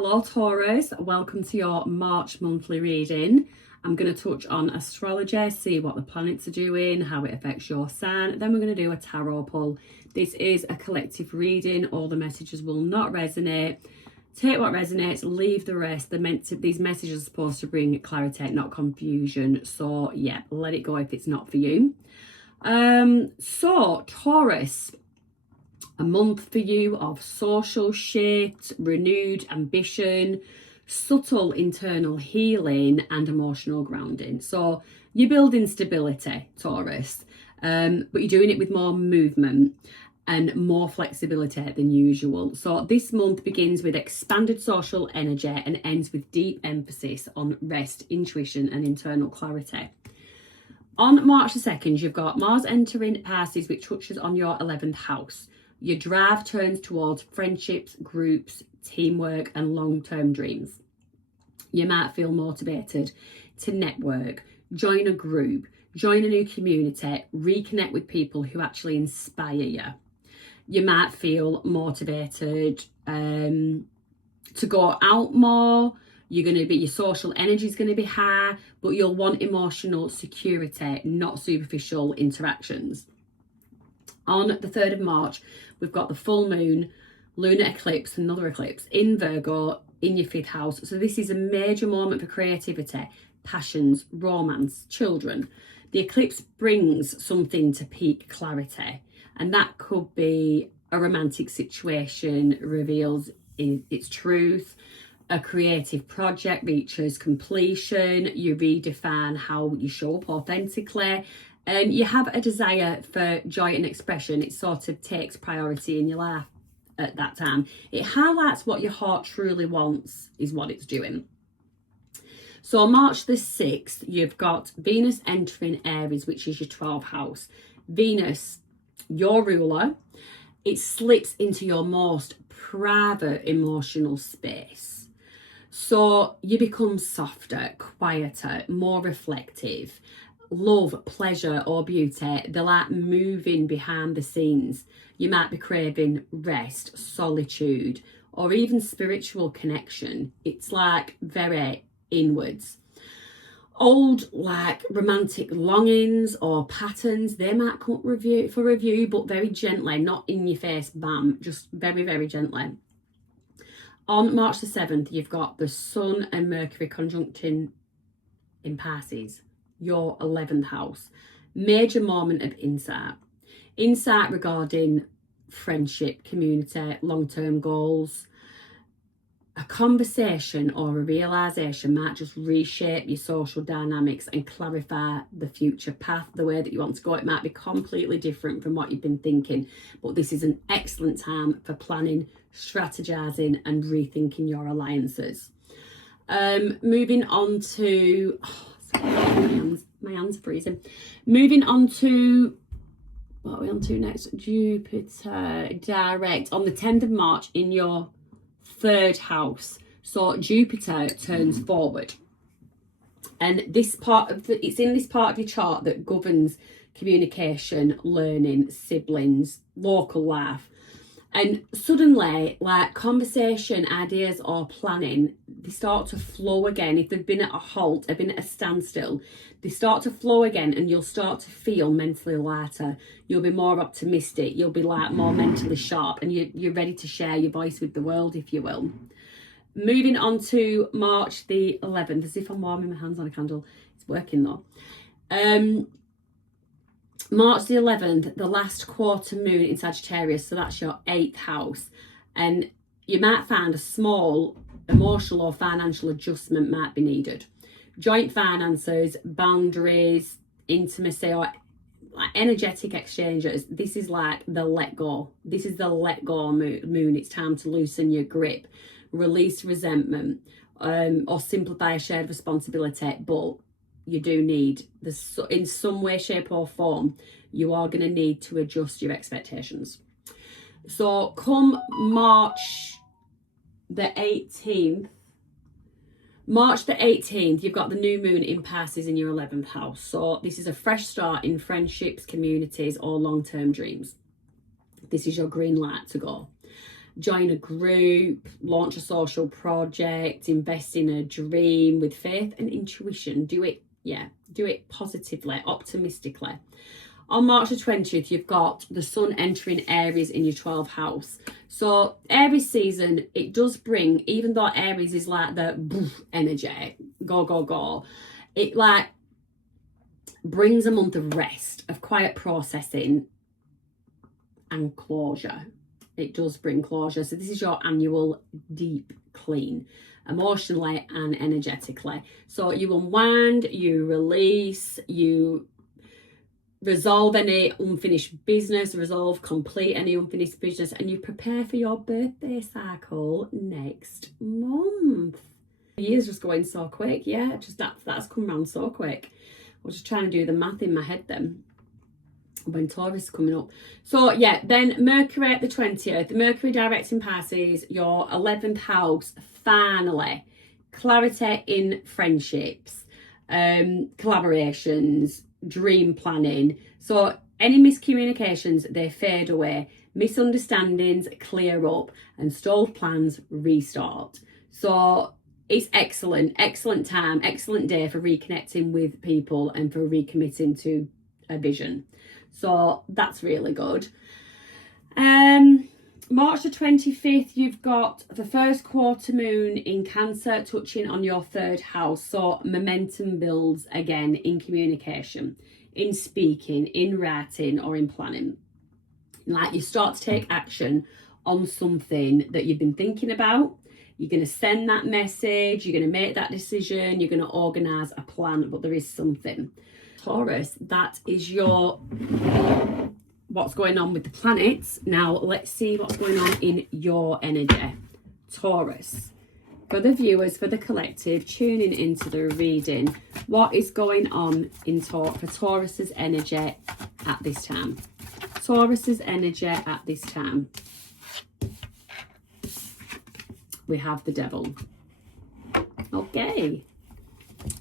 Hello Taurus, welcome to your March monthly reading. I'm going to touch on astrology, see what the planets are doing, how it affects your sign. Then we're going to do a tarot pull. This is a collective reading. All the messages will not resonate. Take what resonates, leave the rest. These messages are supposed to bring clarity, not confusion. So yeah, let it go if it's not for you. So Taurus, a month for you of social shift, renewed ambition, subtle internal healing and emotional grounding. So you're building stability, Taurus, but you're doing it with more movement and more flexibility than usual. So this month begins with expanded social energy and ends with deep emphasis on rest, intuition and internal clarity. On March the 2nd, you've got Mars entering Pisces, which touches on your 11th house. Your drive turns towards friendships, groups, teamwork and long-term dreams. You might feel motivated to network, join a group, join a new community, reconnect with people who actually inspire you. You might feel motivated to go out more. Your social energy is going to be high, but you'll want emotional security, not superficial interactions. On the 3rd of March, we've got the full moon, lunar eclipse, another eclipse in Virgo in your 5th house. So this is a major moment for creativity, passions, romance, children. The eclipse brings something to peak clarity, and that could be a romantic situation reveals its truth, a creative project reaches completion, you redefine how you show up authentically, and you have a desire for joy and expression. It sort of takes priority in your life at that time. It highlights what your heart truly wants is what it's doing. So March the 6th, you've got Venus entering Aries, which is your 12th house. Venus, your ruler, it slips into your most private emotional space. So you become softer, quieter, more reflective. Love, pleasure or beauty, they're like moving behind the scenes. You might be craving rest, solitude or even spiritual connection. It's like very inwards. Old like romantic longings or patterns, they might come for review, but very gently, not in your face, bam, just very, very gently. On March the 7th, you've got the Sun and Mercury conjuncting in Pisces, your 11th house. Major moment of insight regarding friendship, community, long-term goals. A conversation or a realization might just reshape your social dynamics and clarify the future path, the way that you want to go. It might be completely different from what you've been thinking, but this is an excellent time for planning, strategizing and rethinking your alliances. Moving on to my hands are freezing. Moving on to what are we on to next? Jupiter direct on the 10th of March in your 3rd house. So Jupiter turns forward, and it's in this part of your chart that governs communication, learning, siblings, local life. And suddenly, like conversation, ideas or planning, they start to flow again. If they've been at a halt, they've been at a standstill, they start to flow again and you'll start to feel mentally lighter. You'll be more optimistic. You'll be like more mentally sharp and you're ready to share your voice with the world, if you will. Moving on to March the 11th, as if I'm warming my hands on a candle. It's working though. March the 11th, the last quarter moon in Sagittarius, so that's your 8th house. And you might find a small emotional or financial adjustment might be needed. Joint finances, boundaries, intimacy or like energetic exchanges. This is like the let go. This is the let go moon. It's time to loosen your grip, release resentment, or simplify a shared responsibility. But you do need this in some way, shape or form. You are going to need to adjust your expectations. So come March the 18th, you've got the new moon in Pisces in your 11th house. So this is a fresh start in friendships, communities or long-term dreams. This is your green light to go. join a group, launch a social project, invest in a dream with faith and intuition. Do it positively, optimistically. On March the 20th, you've got the sun entering Aries in your 12th house. So Aries season, it does bring, even though Aries is like the energy, go, go, go, it like brings a month of rest, of quiet processing and closure. It does bring closure. So this is your annual deep clean, emotionally and energetically. So you unwind, you release, you resolve any unfinished business, complete any unfinished business, and you prepare for your birthday cycle next month. The year's just going so quick. Yeah, just that's come round so quick. I was just trying to do the math in my head then when Taurus is coming up. So yeah, then Mercury at the 20th, Mercury direct in Pisces, your 11th house, finally, clarity in friendships, collaborations, dream planning. So any miscommunications, they fade away. Misunderstandings clear up and stalled plans restart. So it's excellent time, excellent day for reconnecting with people and for recommitting to a vision. So that's really good. March the 25th, you've got the first quarter moon in Cancer touching on your 3rd house. So momentum builds again in communication, in speaking, in writing or in planning. Like you start to take action on something that you've been thinking about. You're going to send that message, you're going to make that decision, you're going to organise a plan, but there is something. Taurus, that is your what's going on with the planets. Now let's see what's going on in your energy. Taurus, for the viewers, for the collective tuning into the reading, what is going on in for Taurus's energy at this time? Taurus's energy at this time. We have the devil. Okay,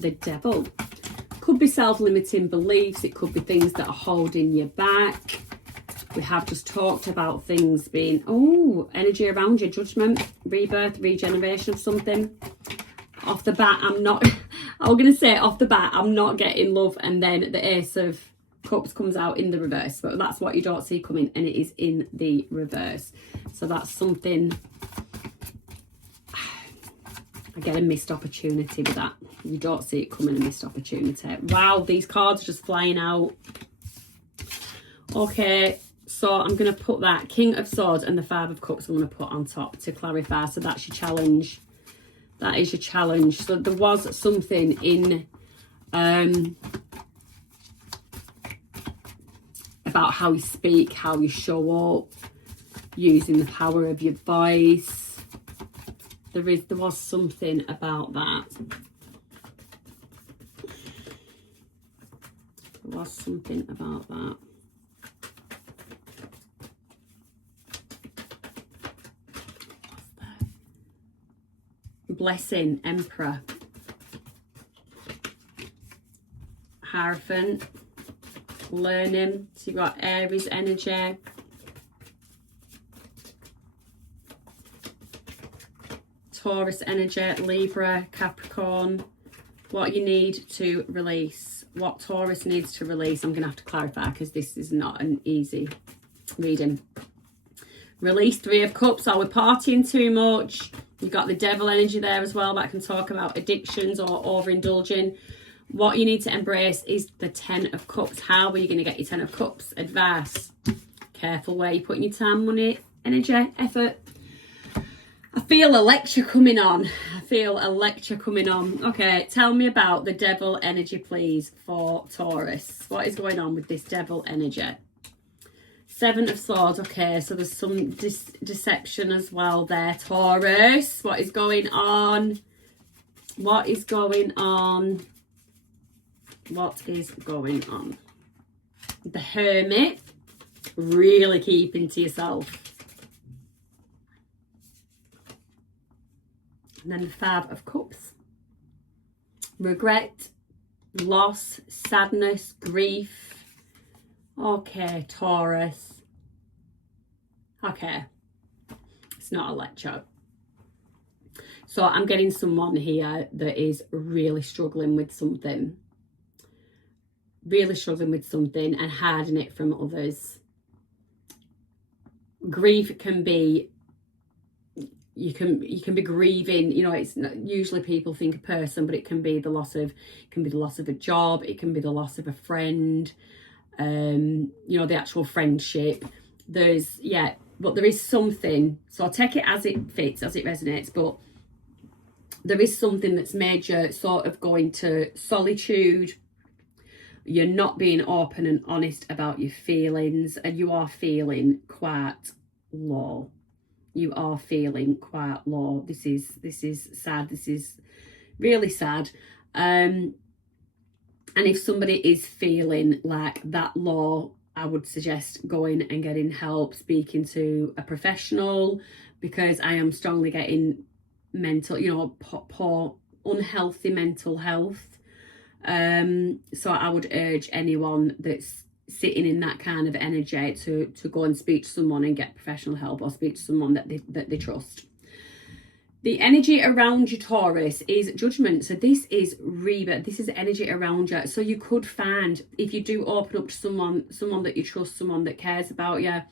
the devil. Could be self-limiting beliefs. It could be things that are holding you back. We have just talked about things being, energy around you, judgment, rebirth, regeneration of something. Off the bat, I'm not getting love, and then the Ace of Cups comes out in the reverse. But that's what you don't see coming, and it is in the reverse. So that's something. I get a missed opportunity with that. You don't see it coming, a missed opportunity. Wow, these cards are just flying out. Okay, so I'm going to put that King of Swords and the Five of Cups I'm going to put on top to clarify. So that's your challenge. That is your challenge. So there was something in about how you speak, how you show up, using the power of your voice. There was something about that. There was something about that. Blessing, Emperor. Hierophant. Learning. So you've got Aries energy. Taurus energy, Libra, Capricorn. What you need to release, what Taurus needs to release. I'm going to have to clarify because this is not an easy reading. Release Three of Cups. Are we partying too much? You've got the devil energy there as well, that can talk about addictions or overindulging. What you need to embrace is the 10 of Cups. How are you going to get your 10 of Cups? Advice. Careful where you're putting your time, money, energy, effort. I feel a lecture coming on. Okay, tell me about the devil energy, please, for Taurus. What is going on with this devil energy? Seven of Swords. Okay, so there's some deception as well there, Taurus. What is going on? What is going on? What is going on? The Hermit. Really keeping to yourself. And then the Five of Cups. Regret, loss, sadness, grief. Okay, Taurus. Okay. It's not a lecture. So I'm getting someone here that is really struggling with something. Really struggling with something and hiding it from others. Grief can be, you can be grieving, you know, it's not, usually people think a person, but it can be the loss of a job, it can be the loss of a friend, you know, the actual friendship. There's, yeah, but there is something, so I'll take it as it fits, as it resonates, but there is something that's made you sort of go into solitude. You're not being open and honest about your feelings, and you are feeling quite low. You are feeling quite low. This is sad. This is really sad. And if somebody is feeling like that low, I would suggest going and getting help, speaking to a professional, because I am strongly getting mental, you know, poor, unhealthy mental health. So I would urge anyone that's sitting in that kind of energy to go and speak to someone and get professional help, or speak to someone that they trust. The energy around you, Taurus, is judgment. So this is rebirth. This is energy around you. So you could find, if you do open up to someone that you trust, someone that cares about you,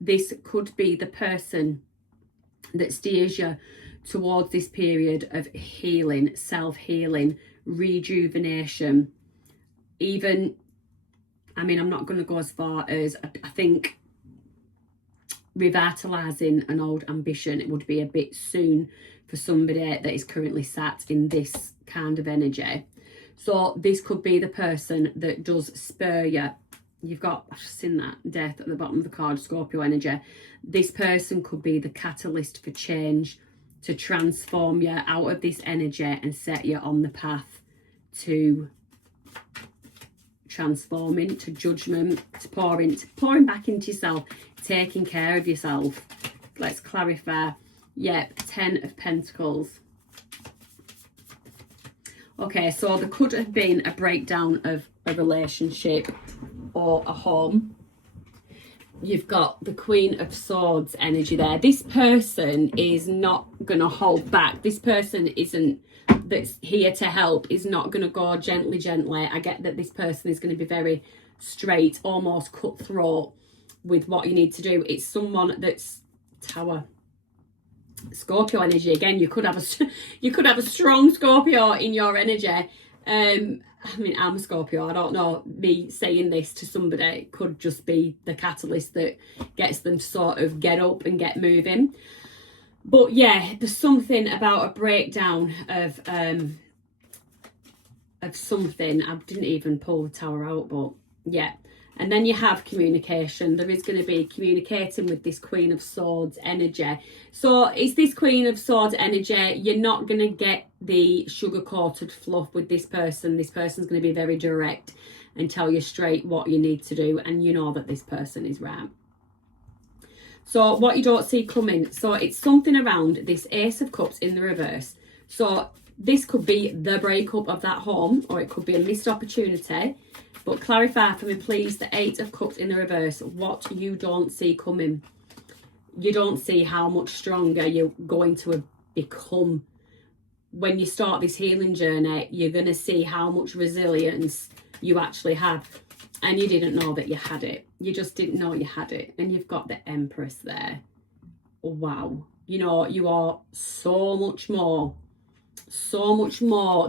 this could be the person that steers you towards this period of healing, self-healing, rejuvenation. Even, I mean, I'm not going to go as far as, I think revitalizing an old ambition, it would be a bit soon for somebody that is currently sat in this kind of energy. So this could be the person that does spur you. You've got, I've just seen that death at the bottom of the card, Scorpio energy. This person could be the catalyst for change, to transform you out of this energy and set you on the path to transforming, to judgment, to pouring back into yourself, taking care of yourself. Let's clarify. Yep, 10 of Pentacles. Okay, so there could have been a breakdown of a relationship or a home. You've got the Queen of Swords energy there. This person is not going to hold back. This person that's here to help is not going to go gently. I get that this person is going to be very straight, almost cutthroat with what you need to do. It's someone that's Tower. Scorpio energy. Again, you could have a strong Scorpio in your energy. I mean, I'm a Scorpio. I don't know, me saying this to somebody could just be the catalyst that gets them to sort of get up and get moving. But yeah, there's something about a breakdown of something. I didn't even pull the Tower out, but yeah. And then you have communication. There is going to be communicating with this Queen of Swords energy. So it's this Queen of Swords energy. You're not going to get the sugar-coated fluff with this person. This person's going to be very direct and tell you straight what you need to do. And you know that this person is right. So what you don't see coming. So it's something around this Ace of Cups in the reverse. So this could be the breakup of that home, or it could be a missed opportunity. But clarify for me, please, the Eight of Cups in the reverse, what you don't see coming. You don't see how much stronger you're going to become. When you start this healing journey, you're going to see how much resilience you actually have. And you didn't know that you had it. You just didn't know you had it. And you've got the Empress there. Wow. You know, you are so much more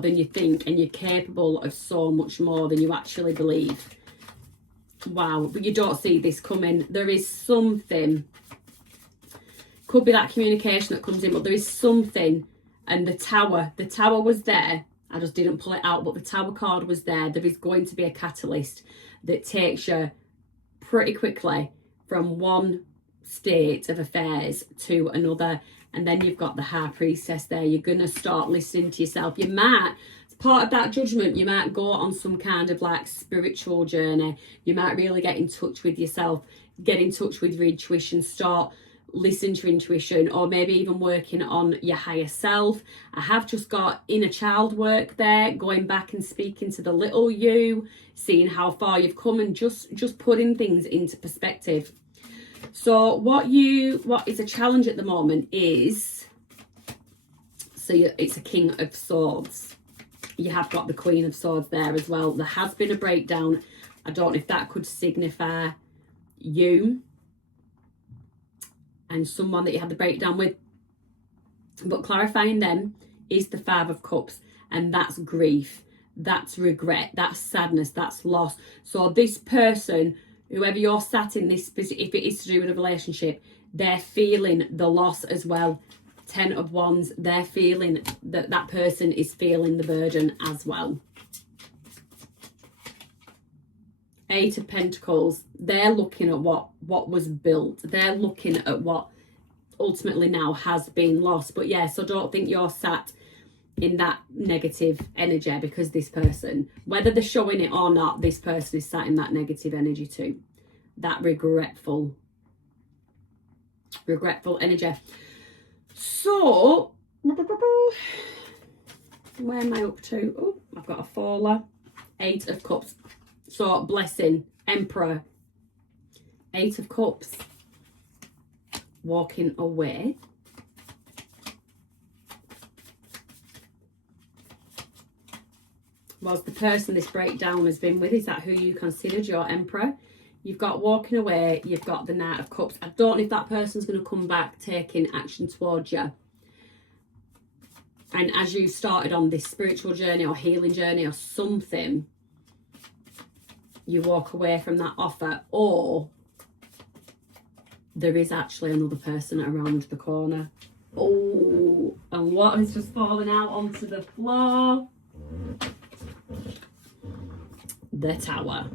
than you think, and you're capable of so much more than you actually believe. Wow. But you don't see this coming. There is something, could be that communication that comes in, but there is something. And the Tower was there. I just didn't pull it out, but the Tower card was there. There is going to be a catalyst that takes you pretty quickly from one state of affairs to another. And then you've got the High Priestess there. You're going to start listening to yourself. You might, as part of that judgment, you might go on some kind of like spiritual journey. You might really get in touch with yourself, get in touch with your intuition, start listening to intuition, or maybe even working on your higher self. I have just got inner child work there, going back and speaking to the little you, seeing how far you've come and just putting things into perspective. So what is a challenge at the moment is, it's a King of Swords. You have got the Queen of Swords there as well. There has been a breakdown. I don't know if that could signify you and someone that you had the breakdown with. But clarifying them is the Five of Cups, and that's grief, that's regret, that's sadness, that's loss. So this person, whoever you're sat in this, if it is to do with a relationship, they're feeling the loss as well. 10 of Wands, they're feeling that person is feeling the burden as well. 8 of Pentacles, they're looking at what was built. They're looking at what ultimately now has been lost. But yeah, so don't think you're sat in that negative energy, because this person, whether they're showing it or not, this person is sat in that negative energy too. That regretful energy. So, where am I up to? Oh, I've got a faller. 8 of Cups. So, blessing, Emperor. 8 of Cups. Walking away. Was the person this breakdown has been with, is that who you considered your Emperor? You've got walking away, you've got the Knight of Cups. I don't know if that person's going to come back taking action towards you. And as you started on this spiritual journey or healing journey or something, you walk away from that offer, or there is actually another person around the corner. Oh, and what has just fallen out onto the floor? The Tower.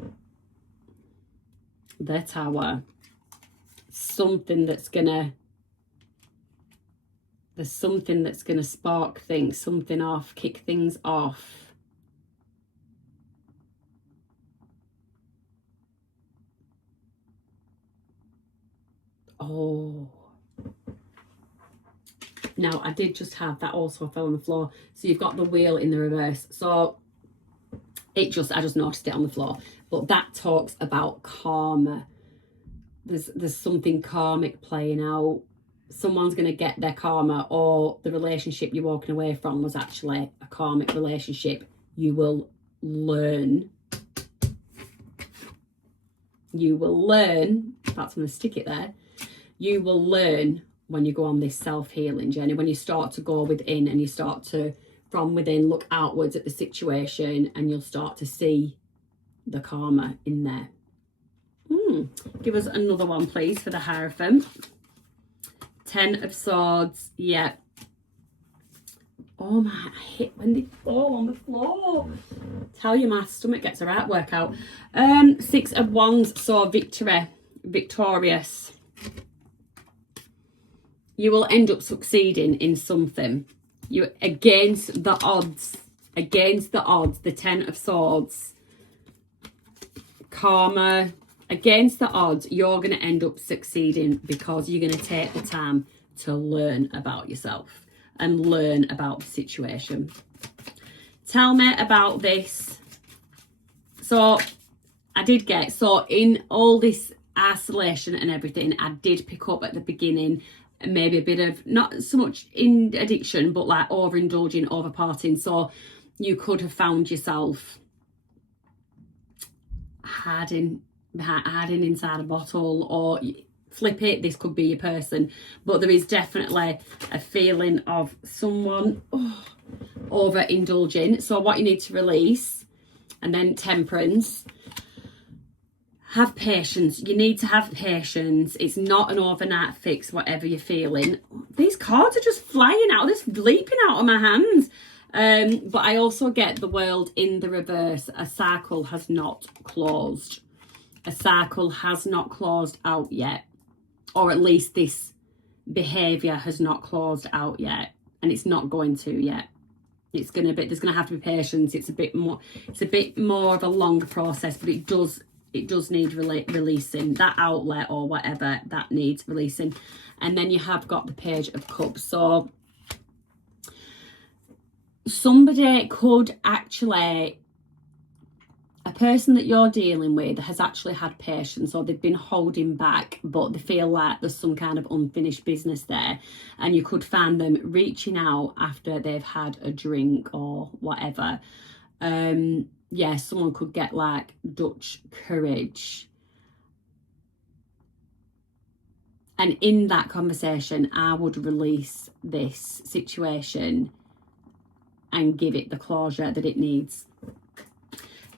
The Tower. Something that's gonna, there's something that's gonna spark things, something off, kick things off. Oh. Now, I did just have that also fell on the floor. So you've got the wheel in the reverse. So I just noticed it on the floor. But that talks about karma. There's something karmic playing out. Someone's going to get their karma, or the relationship you're walking away from was actually a karmic relationship. You will learn. You will learn. That's going to stick it there. You will learn when you go on this self-healing journey, when you start to go within and you start to, from within, look outwards at the situation, and you'll start to see the karma in there. Give us another one, please, for the Hierophant. 10 of Swords. Yeah. Oh my, I hit when they fall on the floor. Tell you, my stomach gets a right workout. 6 of Wands. So victory. Victorious. You will end up succeeding in something. You against the odds. Against the odds. The 10 of Swords. Karma. Against the odds, you're going to end up succeeding, because you're going to take the time to learn about yourself and learn about the situation. Tell me about this. So I did get, so in all this isolation and everything, I did pick up at the beginning maybe a bit of, not so much in addiction, but like overindulging, over partying. So you could have found yourself hiding inside a bottle, or flip it, this could be your person. But there is definitely a feeling of someone overindulging. So what you need to release, and then Temperance. Have patience. You need to have patience. It's not an overnight fix, whatever you're feeling. These cards are just flying out. They're leaping out of my hands. But I also get the World in the reverse. A cycle has not closed. A cycle has not closed out yet. Or at least this behaviour has not closed out yet. And it's not going to yet. It's going to be, there's going to have to be patience. It's a bit more of a longer process, but it does need releasing. That outlet or whatever, that needs releasing. And then you have got the Page of Cups. So somebody could actually, a person that you're dealing with has actually had patience, or they've been holding back, but they feel like there's some kind of unfinished business there, and you could find them reaching out after they've had a drink or whatever. Yeah, someone could get like Dutch courage. And in that conversation, I would release this situation and give it the closure that it needs.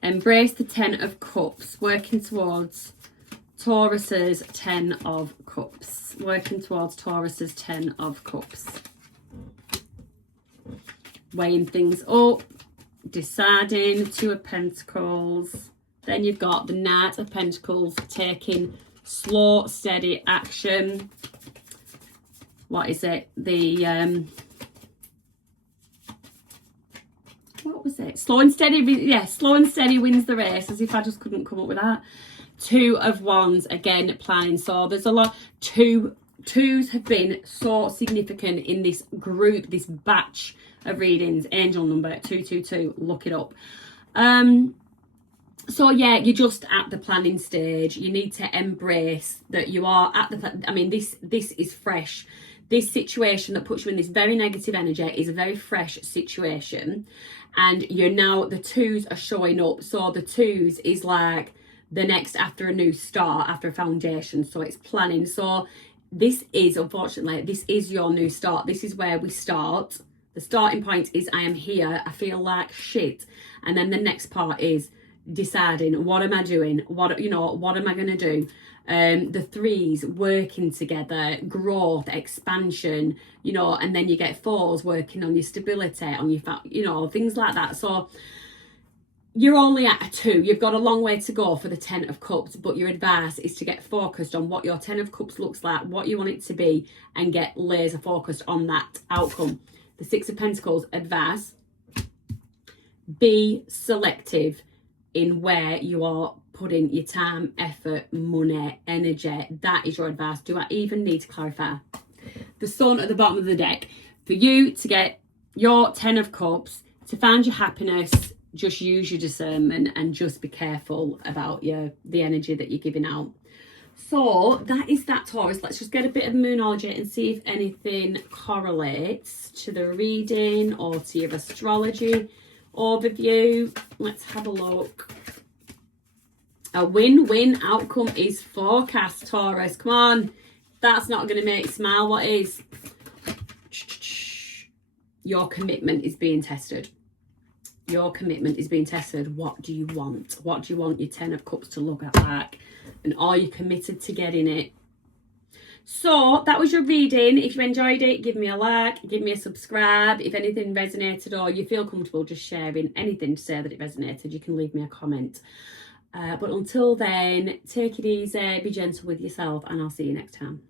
Embrace the 10 of Cups, working towards Taurus's 10 of Cups. Working towards Taurus's 10 of Cups. Weighing things up, deciding, 2 of Pentacles. Then you've got the Knight of Pentacles, taking slow, steady action. What is it? The what was it? Slow and steady. Yeah, slow and steady wins the race. As if I just couldn't come up with that. 2 of Wands, again, planning. So there's a lot. Twos have been so significant in this group, this batch of readings. Angel number 222. Look it up. So yeah, you're just at the planning stage. You need to embrace that you are at the. I mean, this is fresh. This situation that puts you in this very negative energy is a very fresh situation, and you're now, the 2s are showing up. So the 2s is like the next after a new start, after a foundation. So it's planning. So this is, unfortunately, this is your new start. This is where we start. The starting point is, I am here. I feel like shit. And then the next part is deciding, what am I doing? What am I going to do? The 3s working together, growth, expansion, and then you get 4s working on your stability, on your, things like that. So you're only at a 2. You've got a long way to go for the 10 of Cups, but your advice is to get focused on what your 10 of Cups looks like, what you want it to be, and get laser focused on that outcome. The 6 of Pentacles, advice: be selective in where you are putting your time, effort, money, energy. That is your advice. Do I even need to clarify? The Sun at the bottom of the deck. For you to get your 10 of Cups, to find your happiness, just use your discernment and just be careful about the energy that you're giving out. So that is that, Taurus. Let's just get a bit of Moonology and see if anything correlates to the reading or to your astrology overview. Let's have a look. A win-win outcome is forecast, Taurus. Come on. That's not going to make you smile. What is? Your commitment is being tested. Your commitment is being tested. What do you want? What do you want your 10 of Cups to look at like? And are you committed to getting it? So that was your reading. If you enjoyed it, give me a like, give me a subscribe. If anything resonated or you feel comfortable just sharing anything to say that it resonated, you can leave me a comment. But until then, take it easy, be gentle with yourself, and I'll see you next time.